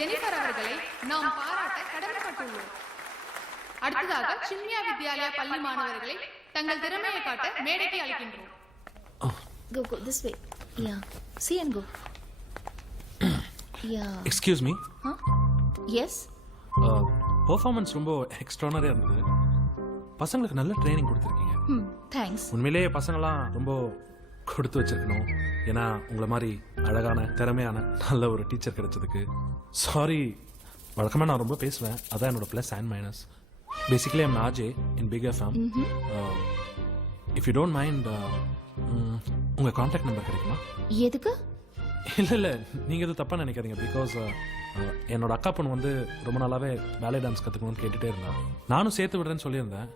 Jennifer அவர்களை நாம் பாராட்ட கடமைப்பட்டுள்ளோம். அடுத்ததாக சின்யா வித்யாலயா பள்ளி மாணவர்களை தங்கள் திறமையை காட்ட மேடைக்கு அழைக்கின்றோம். Go this way. Yeah. See and go. Yeah. Excuse me. Huh? Yes. Performance ரொம்ப எக்ஸ்ட்ரானரியா இருந்தது. பசங்களுக்கு நல்ல ட்ரைனிங் கொடுத்துருக்கீங்க. Thanks. உண்மையிலேயே பசங்களாம் ரொம்ப கொடுத்து வச்சிருக்கணும். ஏன்னா உங்களை மாதிரி அழகான திறமையான நல்ல ஒரு டீச்சர் கிடைச்சதுக்கு. சாரி, வழக்கமாக நான் ரொம்ப பேசுவேன். அதான் என்னோட plus and minus. Basically I'm RJ in Big FM. If you don't mind உங்கள் கான்டாக்ட் நம்பர் கிடைக்குமா? எதுக்கு? இல்லை நீங்கள் எதுவும் தப்பாக நினைக்காதீங்க. பிகாஸ் என்னோட அக்கா பொண்ணு வந்து ரொம்ப நாளாவே பேலே டான்ஸ் கற்றுக்கணும்னு கேட்டுகிட்டே இருந்தேன். நானும் சேர்த்து விடுறேன்னு சொல்லியிருந்தேன்.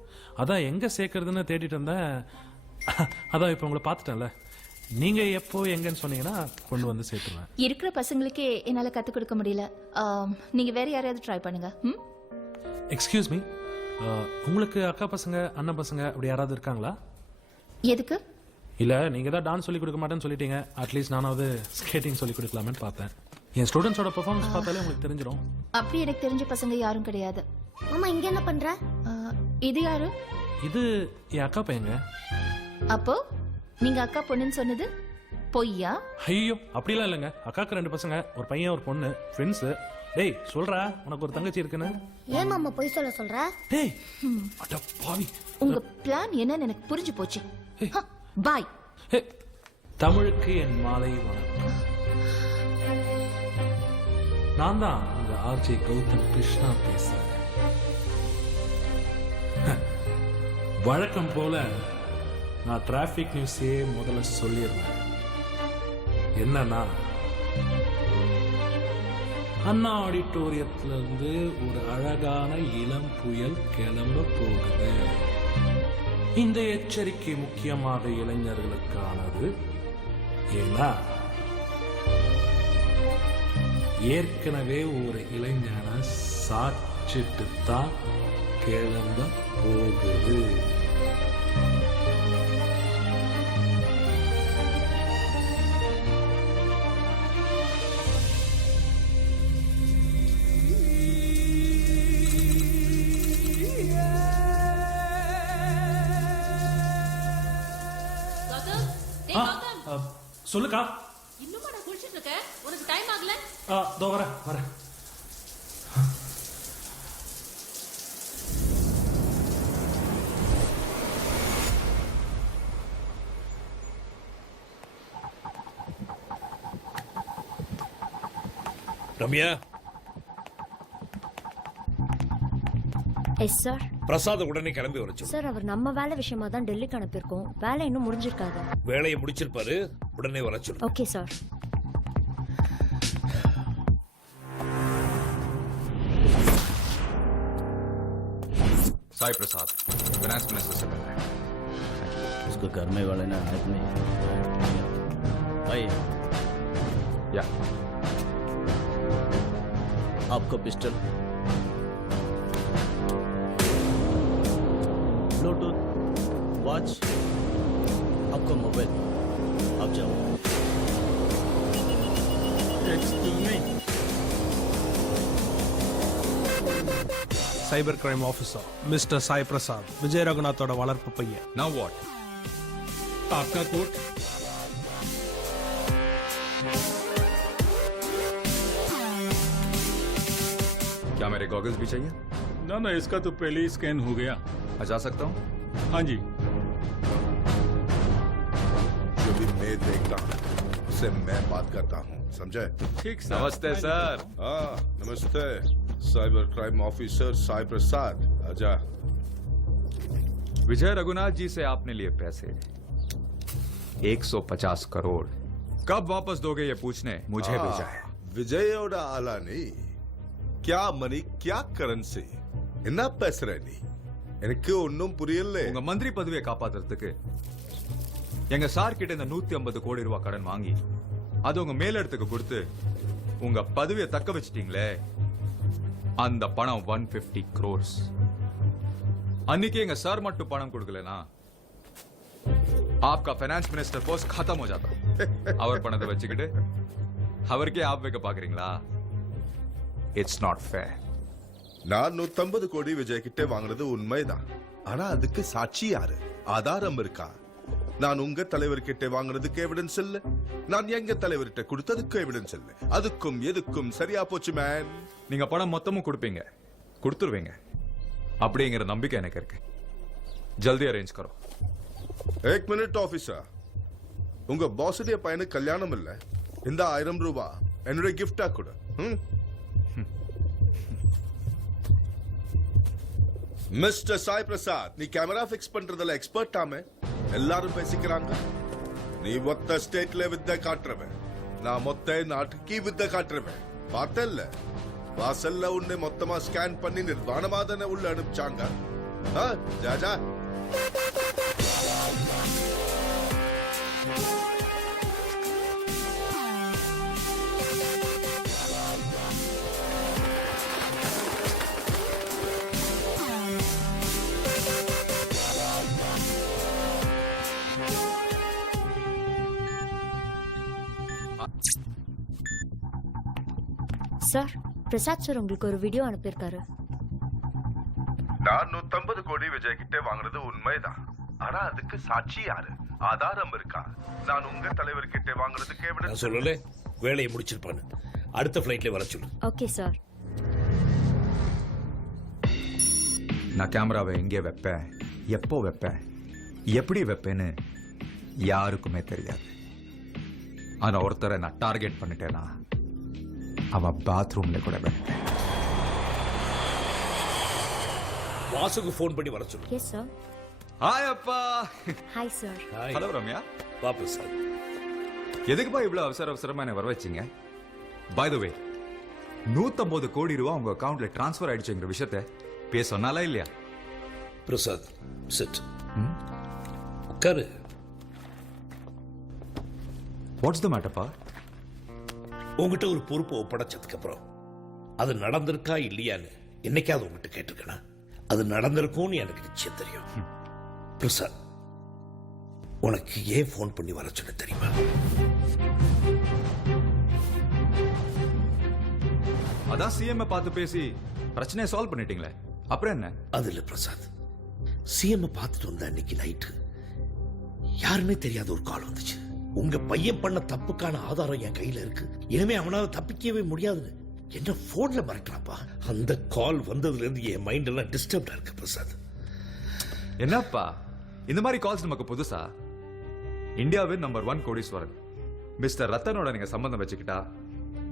அதான் எங்கே சேர்க்கறதுன்னு தேடிட்டு இருந்தேன். அதான் இப்போ உங்களை பார்த்துட்டேன்ல, நீங்கள் எப்போ எங்கன்னு சொன்னீங்கன்னா கொண்டு வந்து சேர்த்துருவேன். இருக்கிற பசங்களுக்கே என்னால் கற்றுக் கொடுக்க முடியல. நீங்கள் வேற யாரையாவது ட்ரை பண்ணுங்க. எக்ஸ்கியூஸ் மீ, உங்களுக்கு அக்கா பசங்க அண்ணன் பசங்க அப்படி யாராவது இருக்காங்களா? எதுக்கு? இல்லை, நீங்கள் தான் டான்ஸ் சொல்லி கொடுக்க மாட்டேன்னு சொல்லிட்டீங்க. அட்லீஸ்ட் நானாவது ஸ்கேட்டிங் சொல்லி கொடுக்கலாமேன்னு பார்த்தேன். என் ஸ்டூடெண்ட்ஸோட பெர்ஃபார்மன்ஸ் பார்த்தாலே உங்களுக்கு தெரிஞ்சிடும். அப்படி எனக்கு தெரிஞ்ச பசங்க யாரும் கிடையாது. மாமா இங்க என்ன பண்ற? இது யாரு? இது என் அக்கா பையங்க. அப்போ நீங்க அக்கா பொண்ணுன்னு சொன்னது பொய்யா? ஐயோ, அப்படிலாம் இல்லைங்க. அக்காக்கு 2 பசங்க, ஒரு பையன் ஒரு பொண்ணு, ஃப்ரெண்ட்ஸ். டேய் சொல்றா, உனக்கு ஒரு தங்கச்சி இருக்குன்னு. ஏன் மாமா பொய் சொல்ற? டேய் அட பாவி, உங்க பிளான் என்னன்னு எனக்கு புரிஞ்சு போச்சு. பாய். தமிழுக்கு என் மாலை வணக்கம். நான் தான் உங்க ஆர்ஜே கௌதம் கிருஷ்ணா பேசுறேன். வழக்கம் போல நான் டிராபிக் நியூஸே முதல்ல சொல்லிடுறேன். என்னன்னா, அண்ணா ஆடிட்டோரியத்துல இருந்து ஒரு அழகான இளம் புயல் கிளம்ப போகுது. இந்த எச்சரிக்கை முக்கியமாக இளைஞர்களுக்கானது. ஏன்னா ஏற்கனவே ஒரு இளைஞனை சாட்சிட்டு தான் கிளம்ப போகுது. சொல்லுக்கா. இன்னுமா நான் குளிச்சிட்டு இருக்கேன்? உனக்கு டைம் ஆகல? தோ வரேன். ரம்யா. Yes sir. பிரசாத் உடனே கிளம்பி வர சொல்லு. சார், அவர் நம்ம வேலை விஷயமா தான் டெல்லிக்கு அனுப்பியிருக்கோம். வேலை இன்னும் முடிஞ்சிருக்காது. வேலையை முடிச்சிருப்பாரு, உடனே வர சொல்லு. Okay sir. Sai Prasad, finance minister से मिल रहे हैं। उसको घर में वाले ने आदमी भाई या आपका पिस्टल, ब्लूटूथ, वॉच, आपका मोबाइल, आप जाओ। Excuse me, cyber crime officer mister Sai Prasad, Vijay ரகுநாத்தோட வளர்ப்பு பையன். Now what? आपका कोट? क्या मेरे गॉगल्स भी चाहिए? ना, इसका तो पहले ही स्कैन हो गया। मैं जा सकता हूँ? हाँ जी। जो भी मैं देखता हूँ उससे मैं बात करता हूँ, समझे? ठीक सर। नमस्ते सर। हाँ नमस्ते, साइबर क्राइम ऑफिसर साई प्रसाद, आजा। विजय रघुनाथ जी से आपने लिए पैसे 150 करोड़, कब वापस दोगे ये पूछने मुझे भेजा है। விஜயோட ஆளா நீ? क्या மணி क्या கரன்சி, என்ன பேசுற நீ? எனக்கு ஒன்னும் புரியல. உங்க மந்திரி பதவியை காப்பாத்துறதுக்கு எங்க சார் கிட்ட இந்த 150 கோடி ரூபாய் கடன் வாங்கி அது உங்க மேலிடத்துக்கு கொடுத்து உங்க பதவியை தக்க வச்சிட்டீங்களே, அந்த பணம் 150 crores. அன்னைக்கு எங்க சார் மட்டும் பணம் கொடுக்கலனா आपका फाइनेंस मिनिस्टर पोस्ट खत्म हो जाता. அவர் பணத்தை வச்சுக்கிட்டு அவருக்கே ஆப் வைக்க பாக்குறீங்களா? It's not fair. நான் 150 கோடி விஜய் கிட்ட வாங்குனது உண்மைதான். ஆனா அதுக்கு சாட்சி யாரு? ஆதாரம் இருக்கா? நான் உங்க தலைவர்கிட்ட வாங்குனதுக்கு எவிடன்ஸ் இல்ல. நான் எங்க தலைவர்கிட்ட கொடுத்ததுக்கு எவிடன்ஸ் இல்ல. அதுக்கும் எதுக்கும் சரியா போச்சு மேன். நீங்க பணம் மொத்தமும் கொடுப்பீங்க, கொடுத்துருவீங்க அப்படிங்கிற நம்பிக்கை எனக்கு இருக்கு. ஜல்தி அரேஞ்ச் கரோ. एक मिनिट ஆபீசர். உங்க பாஸுடைய பையனுக்கு கல்யாணம் இல்ல. இந்த 1000 ரூபாய் என்னுடைய கிஃப்டா கொடு. மிஸ்டர் சாய் பிரசாத், நீ கேமரா ஃபிக்ஸ் பண்றதுல எக்ஸ்பர்ட் ஆமே. எல்லாரும் பேசிக்கிறாங்க. நீ மொத்த ஸ்டேட்ல வித்தை காட்டுறவன், நான் மொத்த நாட்டுக்கு வித்தை காட்டுறவன். பார்த்தல்ல, வாசல்ல உன்னை மொத்தமா ஸ்கேன் பண்ணி நிர்வாணமாதன உள்ள அனுப்பிச்சாங்க. ஜா ஜா. சார், பிரசாத் சார் உங்களுக்கு ஒரு வீடியோ அனுப்பியிருக்காரு. நான் 150 கோடி விஜய் கிட்ட வாங்குனது உண்மைதான். ஆனா அதுக்கு சாட்சி யாரு? ஆதாரம் இருக்கா? நான் உங்க தலைவர்கிட்ட வாங்குனதுக்கு நான் எவிடன்ஸ் சொல்லல வேலையை முடிச்சிருப்பான்னு. அடுத்த ஃபிளைட்ல வர சொல்லு. Okay sir. நான் கேமராவை எங்கே வைப்பேன், எப்போ வைப்பேன், எப்படி வைப்பேன்னு யாருக்குமே தெரியாது. ஆனா ஒருத்தரை நான் டார்கெட் பண்ணிட்டேன்னா அவன் பாத்ரூம்ல கூட வைப்பேன். வாசுக்கு ஃபோன் பண்ணி வர சொல்லு. Yes sir. ஹாய் அப்பா. Hi sir. ஹலோ ரம்யா. வா பிரசாத். எதுக்குப்பா இவ்வளவு அவசரமா என்ன வர வச்சீங்க? பை த வே, 150 கோடி ரூபா உங்க அக்கவுண்ட்ல டிரான்ஸ்ஃபர் ஆயிடுச்சுங்கிற விஷயத்த பேச சொன்னாலா இல்லையா? பிரசாத் சிட். உட்காரு. வாட்ஸ் த மேட்டர்ப்பா? உங்ககிட்ட ஒரு பொறுப்பை ஒப்படைச்சதுக்கு அப்புறம் அது நடந்திருக்கா இல்லையான்னு என்னைக்காவது உங்ககிட்ட கேட்டிருக்கேனா? அது நடந்திருக்கும்னு எனக்கு நிச்சயம் தெரியும். பிரசாத், உனக்கு ஏன் ஃபோன் பண்ணி வர சொல்ல தெரியுமா? அதான் சிஎம் பார்த்து பேசி பிரச்சனையை சால்வ் பண்ணிட்டீங்களே, அப்புறம் என்ன? அது இல்ல பிரசாத், சிஎம் பார்த்துட்டு வந்த அன்னைக்கு நைட்டு யாருன்னே தெரியாத ஒரு கால் வந்துச்சு. உங்க பையன் பண்ண தப்புக்கான ஆதாரம் என் கையில இருக்கு, இனிமே அவனால தப்பிக்கவே முடியாதுன்னு என்ன போன்ல மிரட்டுறாப்பா. அந்த கால் வந்ததுல இருந்து என் மைண்ட் எல்லாம் டிஸ்டர்ப்டா இருக்கு பிரசாத். என்னப்பா இந்த மாதிரி கால்ஸ் நமக்கு புதுசா? இந்தியாவின் நம்பர் 1 கோடீஸ்வரன் மிஸ்டர் ரத்தனோட நீங்க சம்பந்தம் வச்சுக்கிட்டா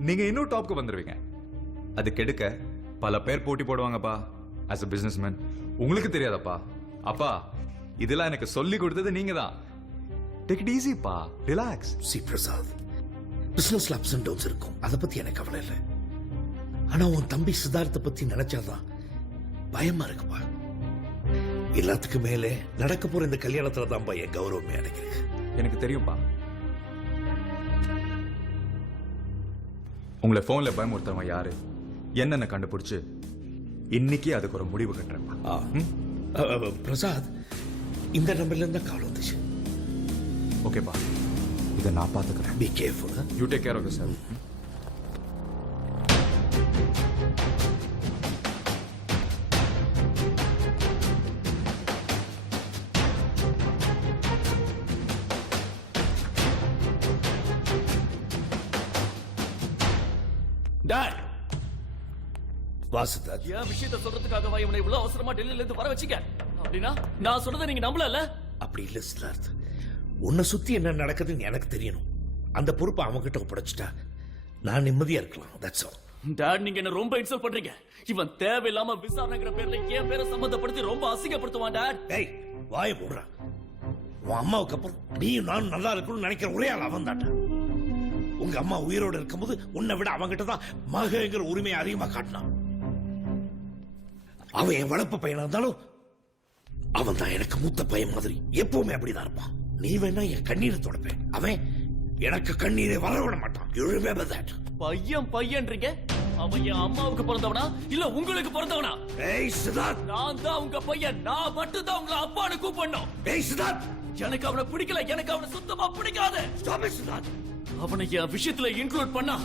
நீங்க இன்னும் டாப்க்கு வந்துருவீங்க. அது கெடுக்க பல பேர் போட்டி போடுவாங்கப்பா. ஆஸ் a businessman உங்களுக்கு தெரியாதப்பா. அப்பா இதெல்லாம் எனக்கு சொல்லி கொடுத்தது நீங்க தான். டேக் இட் ஈஸி பா, ரிலாக்ஸ். சி பிரசாத், பிசினஸ்ல அப்ஸ் அண்ட் டவுன்ஸ் இருக்கும், அதை பத்தி எனக்கு கவலை இல்லை. ஆனா உன் தம்பி சித்தார்த்த பத்தி நினைச்சாதான் பயமா இருக்குப்பா. எல்லாத்துக்கும் மேலே நடக்க போற இந்த கல்யாணத்துல தான்ப்பா என் கௌரவமே அடைக்கிறது. எனக்கு தெரியும்பா. உங்களை போன்ல பயமுறுத்தவன் யாரு என்னென்ன கண்டுபிடிச்சு இன்னைக்கு அதுக்கு ஒரு முடிவு கட்டுறேன்ப்பா. பிரசாத், இந்த நம்பர்ல இருந்தா கால் வந்துச்சு. ஓகேப்பா, இதை நான் பாத்துக்கிறேன். Be careful. You take care of your dad, வாசுதாத், என் விஷயத்தை சொல்றதுக்காகவா இவனை இவ்வளவு அவசரமா டெல்லியில இருந்து வர வச்சீங்க? அப்படின்னா நான் சொல்றதை நீங்க நம்பல? அப்படி இல்ல சித்தார்த், உன்னை சுத்தி என்ன நடக்குதுன்னு எனக்கு தெரியணும். அந்த பொறுப்பை அவன்கிட்ட ஒப்படைச்சிட்டா நான் நிம்மதியா இருக்கலாம். That's all. டாட், நீங்க என்ன ரொம்ப இன்சல்ட் பண்றீங்க. இவன் தேவையில்லாம விசாரணைங்கிற பேர்ல என் பேரை சம்பந்தப்படுத்தி ரொம்ப அசிங்கப்படுத்துவான் டாட். டேய், வாயை மூடுறா. உன் அம்மாவுக்கு அப்புறம் நீயும் நானும் நல்லா இருக்கணும்னு நினைக்கிற ஒரே ஆள் அவன் தான்டா. உங்க அம்மா உயிரோடு இருக்கும்போது உன்னை விட அவன்கிட்ட தான் மகங்கிற உரிமையை அதிகமா காட்டினான். அவன் என் வளர்ப்பு பையனா இருந்தாலும் அவன் தான் எனக்கு மூத்த பையன் மாதிரி எப்பவுமே அப்படிதான் இருப்பான். நீ வேணா என் கண்ணீரை தொடப்பேன், அவன் எனக்கு கண்ணீரை வரவிட மாட்டான். You remember that? பையன் பையன்றீங்க, அவன் என் அம்மாவுக்கு பிறந்தவனா இல்ல உங்களுக்கு பிறந்தவனா? ஏய் சித்தார்த், நான் தான் உங்க பையன், நான் மட்டும் தான் உங்களை அப்பான்னு கூப்பிடணும். ஏய் சித்தார்த், எனக்கு அவனை பிடிக்கல, எனக்கு அவனை சுத்தமா பிடிக்காது. stop it Siddharth. அவனை என் விஷயத்துல இன்க்ளூட் பண்ணா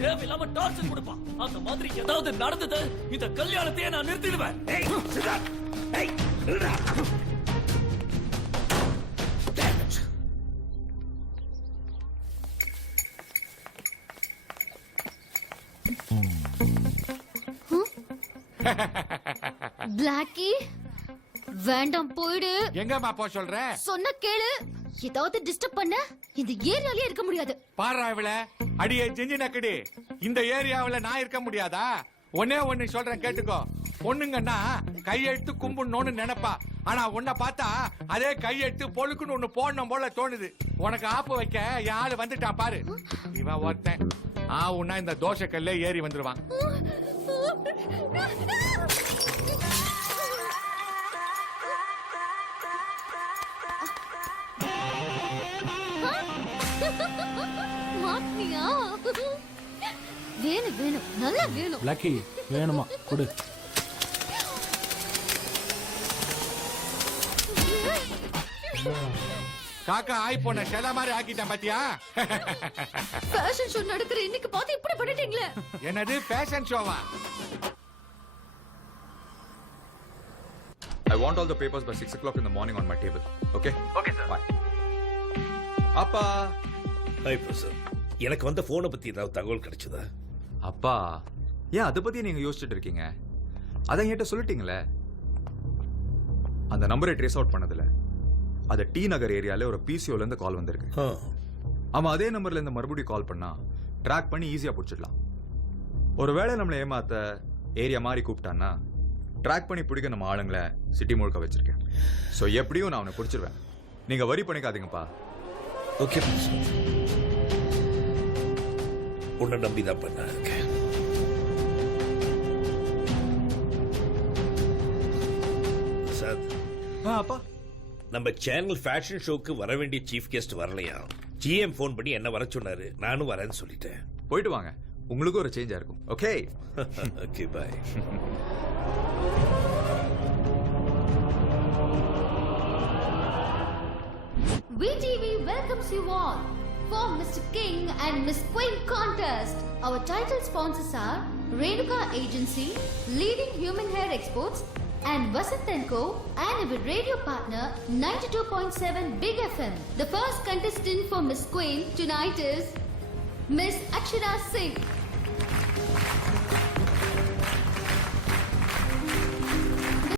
தேவையில்லாம டார்ச்சர் கொடுப்பான். அந்த மாதிரி ஏதாவது நடந்தது இந்த கல்யாணத்தையே நான் நிறுத்திடுவேன். ஏய், சித்தார்த். ஏய், நில்லுடா. Damn it. பிளாக்கி வேண்டாம் போயிடு. எங்கம்மா போ சொல்ற? சொன்ன கேளு. ஏதாவது டிஸ்டர்ப் பண்ண இந்த ஏரியாலயே இருக்க முடியாது. பாரா இவள அடியே ஜிஞ்சி நக்கடி. இந்த ஏரியாவுல நான் இருக்க முடியாதா? ஒன்னே ஒண்ணு சொல்றேன் கேட்டுக்கோ. பொண்ணுங்கன்னா கையெடுத்து கும்பிடணும்னு நினைப்பா. ஆனா உன்னை பார்த்தா அதே கையெடுத்து பொழுக்குன்னு ஒண்ணு போடணும் போல தோணுது. உனக்கு ஆப்பு வைக்க என் ஆளு வந்துட்டான் பாரு. இவன் ஒருத்தன் உன்னா இந்த தோசை கல்ல ஏறி வந்துருவான். மாட்டியா? வேணும் வேணும் நல்லா வேணும். பிளாக்கி வேணுமா கொடு. காக்கா ஆய் போன செல மாதிரி ஆக்கிட்டேன் பாத்தியா? ஃபேஷன் ஷோ நடக்கிற இன்னைக்கு பார்த்து இப்படி பண்ணிட்டீங்களே. என்னது fashion ஷோவா? I want all the papers by 6 o'clock in the morning on my table. Okay? Okay, sir. Bye. அப்பா. ஹாய் பிரசாத். எனக்கு வந்த போனை பத்தி ஏதாவது தகவல் கிடைச்சதா? அப்பா, ஏன் அதை பத்தி நீங்க யோசிச்சுட்டு இருக்கீங்க? அதை என்கிட்ட சொல்லிட்டீங்களே. அந்த நம்பரை ட்ரேஸ் அவுட் பண்ணதுல அது டி நகர் ஏரியால ஒரு பிசிஓல இருந்து கால் வந்திருக்கு. ஆமா, அதே நம்பர்ல இருந்து மறுபடியும் கால் பண்ணா ட்ராக் பண்ணி ஈஸியா பிடிச்சிடலாம். ஒருவேளை நம்மளை ஏமாத்த ஏரியா மாதிரி கூப்பிட்டான்னா ட்ராக் பண்ணி பிடிக்க நம்ம ஆளுங்களை சிட்டி முழுக்க வச்சிருக்கேன். ஸோ எப்படியும் நான் அவனை பிடிச்சிருவேன். நீங்க வரி பண்ணிக்காதீங்கப்பா. ஓகே பிரசாத், உன்னை நம்பிதான் பண்ண இருக்கேன். பிரசாத், அப்பா, நம்ம சேனல் ஃபேஷன் ஷோக்கு வர வேண்டிய சீஃப் கெஸ்ட் வரலையா? ஜிஎம் ஃபோன் பண்ணி என்ன வர சொன்னாரு. நானும் வரேன்னு சொல்லிட்டேன். போயிட்டு வாங்க, உங்களுக்கும் ஒரு சேஞ்சா இருக்கும். Okay okay bye. VTV welcomes you all for Mr. King and Miss Queen contest. Our title sponsors are Renuka Agency, leading human hair experts, and Vasant & Co. and our radio partner 92.7 Big FM. The first contestant for Miss Queen tonight is Miss Akshara Singh.